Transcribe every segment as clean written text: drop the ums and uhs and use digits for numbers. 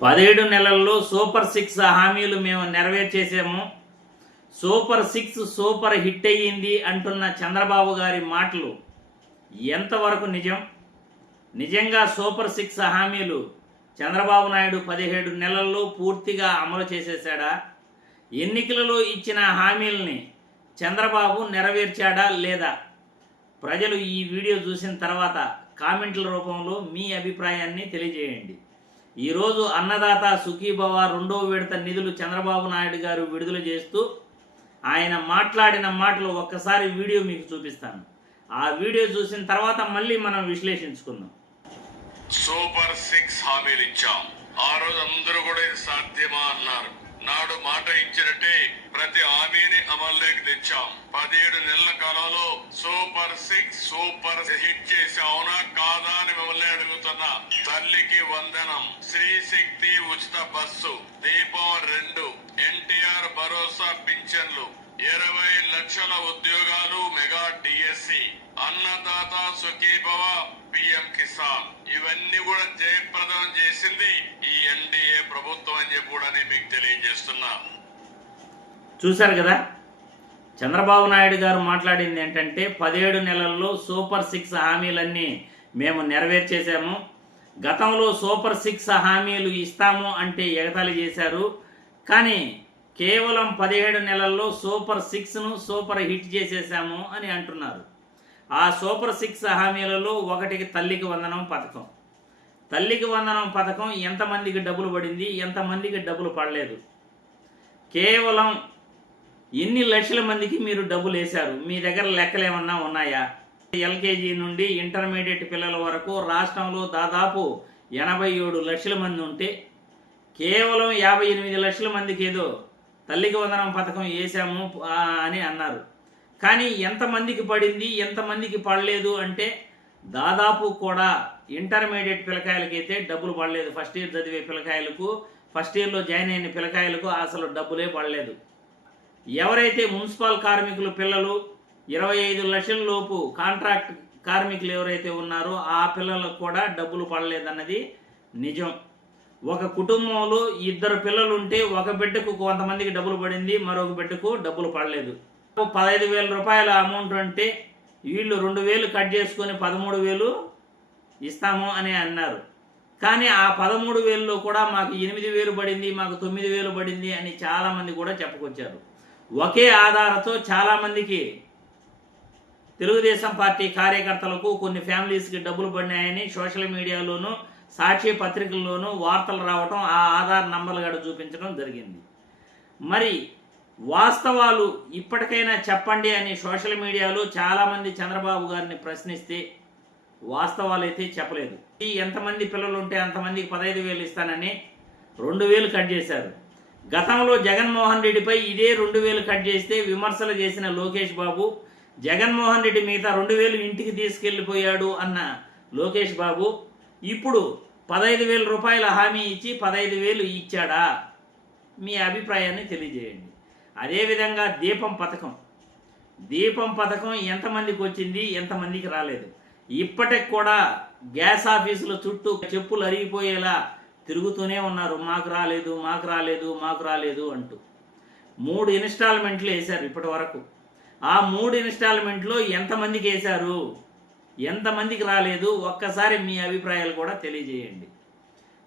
17 నెలల్లో సూపర్ 6 హామీలు మేము నెరవేర్చేసాము. సూపర్ 6 సూపర్ హిట్ అయ్యింది అంటున్న చంద్రబాబు గారి మాటలు ఎంతవరకు నిజం? నిజంగా సూపర్ 6 హామీలు చంద్రబాబు నాయుడు 17 నెలల్లో పూర్తిగా అమలు చేసేసాడా? ఎన్నికలలో ఇచ్చిన హామీల్ని చంద్రబాబు నెరవేర్చాడా లేదా? ప్రజలు ఈ వీడియో చూసిన తర్వాత కామెంట్ల రూపంలో మీ అభిప్రాయాన్ని తెలియజేయండి. ఈరోజు అన్నదాత సుఖీభవ 2వ విడత నిధులు చంద్రబాబు నాయుడు గారు విడుదల చేస్తూ ఆయన మాట్లాడిన మాటలు ఒక్కసారి వీడియో మీకు చూపిస్తాను. ఆ వీడియో చూసిన తర్వాత మళ్ళీ మనం విశ్లేషించుకుందాం. సూపర్ 6 హామీలు ఇచ్చాం. ఆ రోజు అందరూ కూడా ఇది సాధ్యమా అన్నారు. నాడు మాట ఇచ్చినట్టే ప్రతి హామీని అమల్లోకి తెచ్చాం. 17 నెలల కాలంలో సూపర్ 6 సూపర్ హిట్ చేసి అవునా కాదా అని మిమ్మల్ని అడుగుతున్నా. తల్లికి వందనం, శ్రీ శక్తి ఉచిత బస్సు, దీపం 2, ఎన్టీఆర్ భరోసా పింఛన్లు, 20 లక్షల ఉద్యోగాలు, mega DSC, Annadata Sukhibhava, PM Kisan, ఇవన్నీ కూడా జయప్రదం చేసింది ఈ ఎన్డీఏ ప్రభుత్వం అని చెప్పి కూడా మీకు తెలియజేస్తున్నా. చూశారు కదా, చంద్రబాబు నాయుడు గారు మాట్లాడింది ఏంటంటే 17 నెలల్లో సూపర్ 6 హామీలన్నీ మేము నెరవేర్చేసాము. గతంలో సూపర్ 6 హామీలు ఇస్తాము అంటే ఎగతాళి చేశారు. కానీ కేవలం 17 నెలల్లో సూపర్ 6ను సూపర్ హిట్ చేసేసాము అని అంటున్నారు. ఆ సూపర్ 6 హామీలలో ఒకటికి తల్లికి వందనం పథకం. తల్లికి వందనం పథకం ఎంతమందికి డబ్బులు పడింది, ఎంతమందికి డబ్బులు పడలేదు? కేవలం ఎన్ని లక్షల మందికి మీరు డబ్బులు వేశారు? మీ దగ్గర లెక్కలు ఏమన్నా ఉన్నాయా? ఎల్కేజీ నుండి ఇంటర్మీడియట్ పిల్లల వరకు రాష్ట్రంలో దాదాపు 87 లక్షల మంది ఉంటే కేవలం 58 లక్షల మందికి ఏదో తల్లికి వందనం పథకం వేసాము అని అన్నారు. కానీ ఎంతమందికి పడింది, ఎంతమందికి పడలేదు అంటే దాదాపు కూడా ఇంటర్మీడియట్ పిల్లకాయలకైతే డబ్బులు పడలేదు. ఫస్ట్ ఇయర్ చదివే పిల్లకాయలకు, ఫస్ట్ ఇయర్లో జాయిన్ అయిన పిల్లకాయలకు అసలు డబ్బులే పడలేదు. ఎవరైతే మున్సిపల్ కార్మికులు పిల్లలు 25 లక్షల లోపు కాంట్రాక్ట్ కార్మికులు ఎవరైతే ఉన్నారో ఆ పిల్లలకు కూడా డబ్బులు పడలేదన్నది నిజం. ఒక కుటుంబంలో 2 పిల్లలు ఉంటే ఒక బిడ్డకు కొంతమందికి డబ్బులు పడింది, మరొక బిడ్డకు డబ్బులు పడలేదు. 15,000 రూపాయల అమౌంట్ అంటే వీళ్ళు 2,000 కట్ చేసుకొని 13,000 ఇస్తాము అని అన్నారు. కానీ ఆ 13,000లో కూడా మాకు 8,000 పడింది, మాకు 9,000 పడింది అని చాలామంది కూడా చెప్పుకొచ్చారు. ఒకే ఆధారంతో చాలామందికి తెలుగుదేశం పార్టీ కార్యకర్తలకు కొన్ని ఫ్యామిలీస్కి డబ్బులు పడినాయని సోషల్ మీడియాలోనూ సాక్షి పత్రికల్లోనూ వార్తలు రావటం, ఆ ఆధార్ నంబర్లు కూడా చూపించడం జరిగింది. మరి వాస్తవాలు ఇప్పటికైనా చెప్పండి అని సోషల్ మీడియాలో చాలామంది చంద్రబాబు గారిని ప్రశ్నిస్తే వాస్తవాలు అయితే చెప్పలేదు. ఎంతమంది పిల్లలు ఉంటే అంతమందికి 15,000 ఇస్తానని 2,000 కట్ చేశారు. గతంలో జగన్మోహన్ రెడ్డిపై ఇదే 2,000 కట్ చేస్తే విమర్శలు చేసిన లోకేష్ బాబు, జగన్మోహన్ రెడ్డి మిగతా 2,000 ఇంటికి తీసుకెళ్ళిపోయాడు అన్న లోకేష్ బాబు ఇప్పుడు 15,000 రూపాయల హామీ ఇచ్చి 15,000 ఇచ్చాడా? మీ అభిప్రాయాన్ని తెలియజేయండి. అదేవిధంగా దీపం పథకం ఎంతమందికి వచ్చింది, ఎంతమందికి రాలేదు? ఇప్పటికి కూడా గ్యాస్ ఆఫీసుల చుట్టూ చెప్పులు అరిగిపోయేలా తిరుగుతూనే ఉన్నారు. మాకు రాలేదు, మాకు రాలేదు, మాకు రాలేదు అంటూ 3 ఇన్స్టాల్మెంట్లు వేశారు ఇప్పటి వరకు. ఆ 3 ఇన్స్టాల్మెంట్లో ఎంతమందికి వేశారు, ఎంతమందికి రాలేదు? ఒక్కసారి మీ అభిప్రాయాలు కూడా తెలియజేయండి.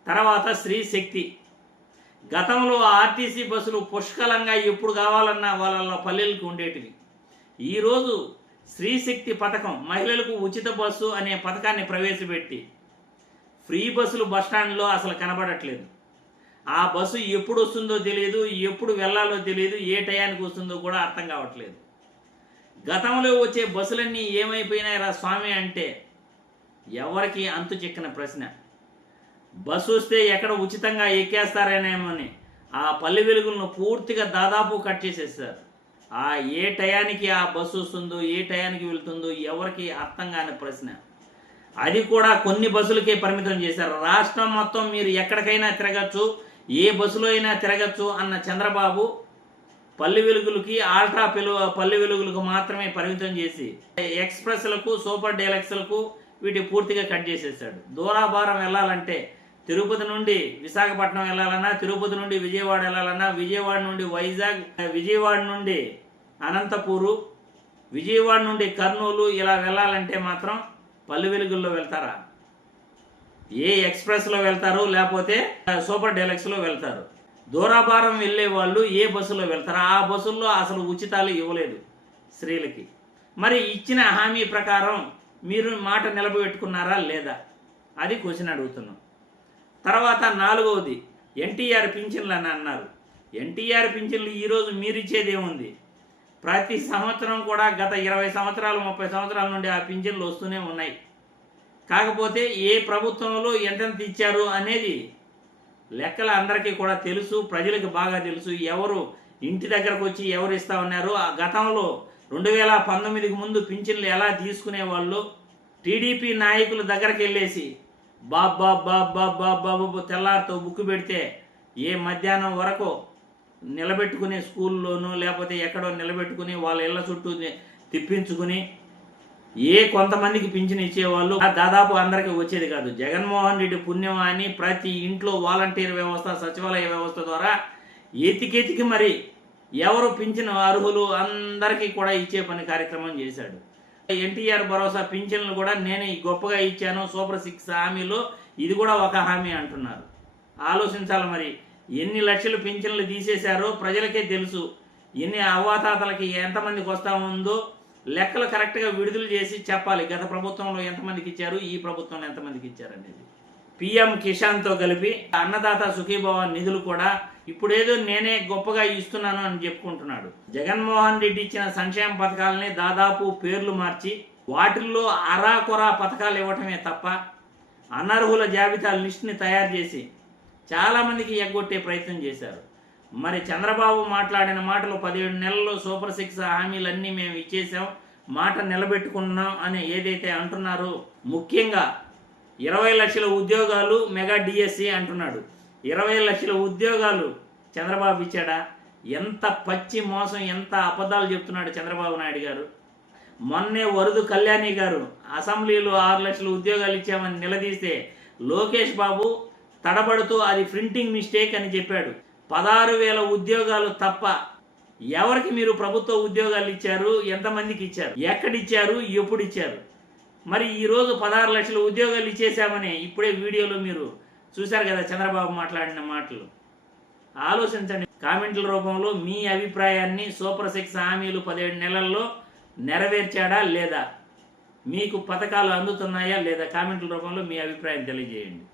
తర్వాత స్త్రీ శక్తి. గతంలో ఆర్టీసీ బస్సులు పుష్కలంగా ఎప్పుడు కావాలన్నా వాళ్ళ పల్లెలకు ఉండేటివి. ఈరోజు స్త్రీ శక్తి పథకం, మహిళలకు ఉచిత బస్సు అనే పథకాన్ని ప్రవేశపెట్టి ఫ్రీ బస్సులు బస్టాండ్లో అసలు కనబడట్లేదు. ఆ బస్సు ఎప్పుడు వస్తుందో తెలియదు, ఎప్పుడు వెళ్ళాలో తెలియదు, ఏ టయానికి వస్తుందో కూడా అర్థం కావట్లేదు. గతంలో వచ్చే బస్సులన్నీ ఏమైపోయినాయిరా స్వామి అంటే ఎవరికి అంతు చిక్కని ప్రశ్న. బస్సు వస్తే ఎక్కడ ఉచితంగా ఎక్కేస్తారేనేమోని ఆ పల్లె వెలుగులను పూర్తిగా దాదాపు కట్ చేసేస్తారు. ఏ టయానికి ఆ బస్సు వస్తుందో, ఏ టయానికి వెళ్తుందో ఎవరికి అర్థం కాని ప్రశ్న. అది కూడా కొన్ని బస్సులకే పరిమితం చేశారు. రాష్ట్రం మొత్తం మీరు ఎక్కడికైనా తిరగచ్చు, ఏ బస్సులో అయినా తిరగచ్చు అన్న చంద్రబాబు పల్లె వెలుగులకి, పల్లె వెలుగులకు మాత్రమే పరిమితం చేసి ఎక్స్ప్రెస్లకు, సూపర్ డీలక్స్లకు వీటి పూర్తిగా కట్ చేసేసాడు. దూరాభారం వెళ్ళాలంటే తిరుపతి నుండి విశాఖపట్నం వెళ్ళాలన్నా, తిరుపతి నుండి విజయవాడ వెళ్ళాలన్నా, విజయవాడ నుండి వైజాగ్, విజయవాడ నుండి అనంతపూరు, విజయవాడ నుండి కర్నూలు ఇలా వెళ్ళాలంటే మాత్రం పల్లె వెలుగుల్లో వెళ్తారా? ఏ ఎక్స్ప్రెస్లో వెళ్తారు, లేకపోతే సూపర్ డీలక్స్లో వెళ్తారు. దూరాభారం వెళ్ళే వాళ్ళు ఏ బస్సులో వెళ్తారు? ఆ బస్సుల్లో అసలు ఉచితాలు ఇవ్వలేదు స్త్రీలకి. మరి ఇచ్చిన హామీ ప్రకారం మీరు మాట నిలబెట్టుకున్నారా లేదా? అది క్వశ్చన్ అడుగుతున్నాం. తర్వాత 4వది ఎన్టీఆర్ పింఛన్లు అని అన్నారు. ఎన్టీఆర్ పింఛన్లు ఈరోజు మీరు ఇచ్చేది ఏముంది? ప్రతి సంవత్సరం కూడా గత 20 సంవత్సరాలు 30 సంవత్సరాల నుండి ఆ పింఛన్లు వస్తూనే ఉన్నాయి. కాకపోతే ఏ ప్రభుత్వంలో ఎంతెంత ఇచ్చారు అనేది లెక్కలు అందరికీ కూడా తెలుసు, ప్రజలకు బాగా తెలుసు. ఎవరు ఇంటి దగ్గరకు వచ్చి ఎవరు ఇస్తా ఉన్నారు, ఆ గతంలో 2019కి ముందు పింఛన్లు ఎలా తీసుకునేవాళ్ళు, టీడీపీ నాయకుల దగ్గరికి వెళ్ళేసి బాబు తెల్లారితో బుక్కు పెడితే ఏ మధ్యాహ్నం వరకు నిలబెట్టుకుని స్కూల్లోనూ లేకపోతే ఎక్కడో నిలబెట్టుకుని వాళ్ళ ఇళ్ల చుట్టూ తిప్పించుకుని కొంతమందికి పింఛన్ ఇచ్చేవాళ్ళు. దాదాపు అందరికీ వచ్చేది కాదు. జగన్మోహన్ రెడ్డి పుణ్యం అని ప్రతి ఇంట్లో వాలంటీర్ వ్యవస్థ, సచివాలయ వ్యవస్థ ద్వారా ఎతికెతికి మరి ఎవరు పింఛన్ అర్హులు అందరికీ కూడా ఇచ్చే పని కార్యక్రమం చేశాడు. ఎన్టీఆర్ భరోసా పింఛన్లు కూడా నేను గొప్పగా ఇచ్చాను, సూపర్ 6 హామీలో ఇది కూడా ఒక హామీ అంటున్నారు. ఆలోచించాలి మరి. ఎన్ని లక్షలు పింఛన్లు తీసేశారో ప్రజలకే తెలుసు. ఎన్ని అవ్వాతాతలకి ఎంతమందికి వస్తూ ఉందో లెక్కలు కరెక్ట్గా విడుదల చేసి చెప్పాలి. గత ప్రభుత్వంలో ఎంతమందికి ఇచ్చారు, ఈ ప్రభుత్వంలో ఎంతమందికి ఇచ్చారు అనేది. పిఎం కిసాన్తో కలిపి అన్నదాత సుఖీభవ నిధులు కూడా ఇప్పుడేదో నేనే గొప్పగా ఇస్తున్నాను అని చెప్పుకుంటున్నాడు. జగన్మోహన్ రెడ్డి ఇచ్చిన సంక్షేమ పథకాలని దాదాపు పేర్లు మార్చి వాటిల్లో అరాకొరా పథకాలు ఇవ్వటమే తప్ప అనర్హుల జాబితా లిస్టుని తయారు చేసి చాలామందికి ఎగ్గొట్టే ప్రయత్నం చేశారు. మరి చంద్రబాబు మాట్లాడిన మాటలు 17 నెలల్లో సూపర్ 6 హామీలన్నీ మేము ఇచ్చేసాం, మాట నిలబెట్టుకున్నాం అని ఏదైతే అంటున్నారో, ముఖ్యంగా 20 లక్షల ఉద్యోగాలు మెగా డిఎస్సి అంటున్నాడు. 20 లక్షల ఉద్యోగాలు చంద్రబాబు ఇచ్చాడా? ఎంత పచ్చి మోసం, ఎంత అబద్ధాలు చెప్తున్నాడు చంద్రబాబు నాయుడు గారు. మొన్నే వరదు కళ్యాణి గారు అసెంబ్లీలో 6 లక్షల ఉద్యోగాలు ఇచ్చామని నిలదీస్తే లోకేష్ బాబు తడబడుతూ అది ప్రింటింగ్ మిస్టేక్ అని చెప్పాడు. 16,000 ఉద్యోగాలు తప్ప ఎవరికి మీరు ప్రభుత్వ ఉద్యోగాలు ఇచ్చారు? ఎంతమందికి ఇచ్చారు? ఎక్కడిచ్చారు? ఎప్పుడు ఇచ్చారు? మరి ఈరోజు 16 లక్షల ఉద్యోగాలు ఇచ్చేసామని ఇప్పుడే వీడియోలో మీరు చూశారు కదా చంద్రబాబు మాట్లాడిన మాటలు. ఆలోచించండి. కామెంట్ల రూపంలో మీ అభిప్రాయాన్ని సూపర్ 6 హామీలు 17 నెలల్లో నెరవేర్చాడా లేదా, మీకు పథకాలు అందుతున్నాయా లేదా, కామెంట్ల రూపంలో మీ అభిప్రాయం తెలియజేయండి.